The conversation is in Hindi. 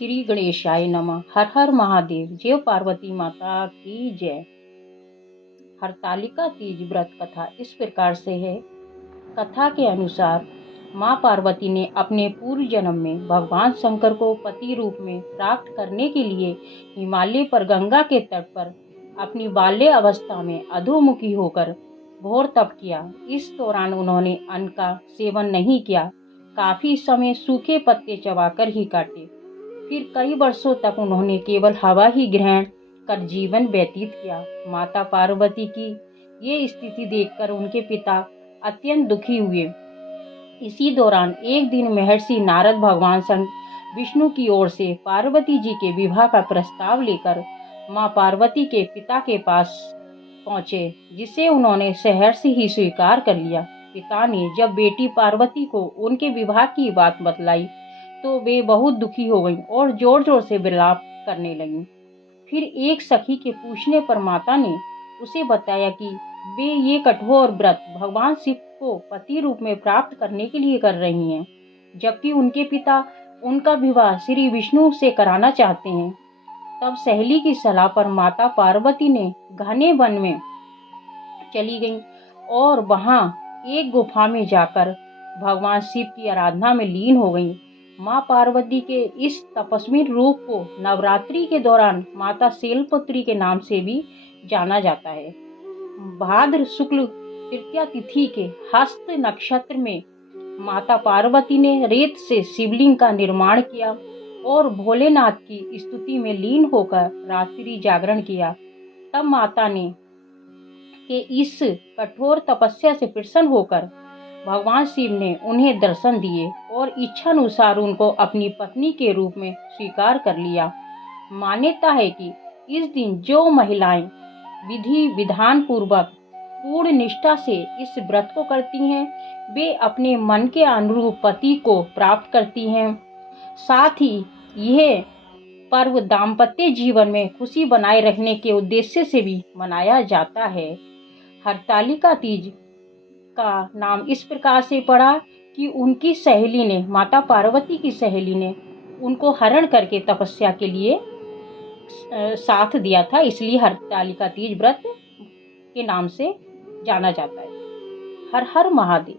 श्री गणेशाय नमः। हर हर महादेव। जय पार्वती माता की जय। हरतालिका तीज व्रत कथा इस प्रकार से है। कथा के अनुसार माँ पार्वती ने अपने पूर्व जन्म में भगवान शंकर को पति रूप में प्राप्त करने के लिए हिमालय पर गंगा के तट पर अपनी बाल्य अवस्था में अधोमुखी होकर घोर तप किया। इस दौरान उन्होंने अन्न का सेवन नहीं किया, काफी समय सूखे पत्ते चबाकर ही काटे। फिर कई वर्षों तक उन्होंने केवल हवा ही ग्रहण कर जीवन व्यतीत किया। माता पार्वती की ये स्थिति देखकर उनके पिता अत्यंत दुखी हुए। इसी दौरान एक दिन महर्षि नारद भगवान विष्णु की ओर से पार्वती जी के विवाह का प्रस्ताव लेकर मां पार्वती के पिता के पास पहुंचे, जिसे उन्होंने सहर्ष ही स्वीकार कर लिया। पिता ने जब बेटी पार्वती को उनके विवाह की बात बतलाई तो वे बहुत दुखी हो गईं और जोर जोर से विलाप करने लगीं। फिर एक सखी के पूछने पर माता ने उसे बताया कि वे ये कठोर व्रत भगवान शिव को पति रूप में प्राप्त करने के लिए कर रही हैं, जबकि उनके पिता उनका विवाह श्री विष्णु से कराना चाहते हैं। तब सहेली की सलाह पर माता पार्वती ने घने वन में चली गईं और वहां एक गुफा में जाकर भगवान शिव की आराधना में लीन हो गईं। माँ पार्वती के इस तपस्वी रूप को नवरात्रि के दौरान माता शैलपुत्री के नाम से भी जाना जाता है। भाद्र शुक्ल तृतीया तिथि के हस्त नक्षत्र में माता पार्वती ने रेत से शिवलिंग का निर्माण किया और भोलेनाथ की स्तुति में लीन होकर रात्रि जागरण किया। तब माता ने के इस कठोर तपस्या से प्रसन्न होकर भगवान शिव ने उन्हें दर्शन दिए और इच्छानुसार उनको अपनी पत्नी के रूप में स्वीकार कर लिया। मान्यता है कि इस दिन जो महिलाएं विधि विधान पूर्वक पूर्ण निष्ठा से इस व्रत को करती हैं, वे अपने मन के अनुरूप पति को प्राप्त करती हैं। साथ ही यह पर्व दाम्पत्य जीवन में खुशी बनाए रखने के उद्देश्य से भी मनाया जाता है। हरतालिका तीज का नाम इस प्रकार से पड़ा कि उनकी सहेली ने, माता पार्वती की सहेली ने उनको हरण करके तपस्या के लिए साथ दिया था, इसलिए हरतालिका तीज व्रत के नाम से जाना जाता है। हर हर महादेव।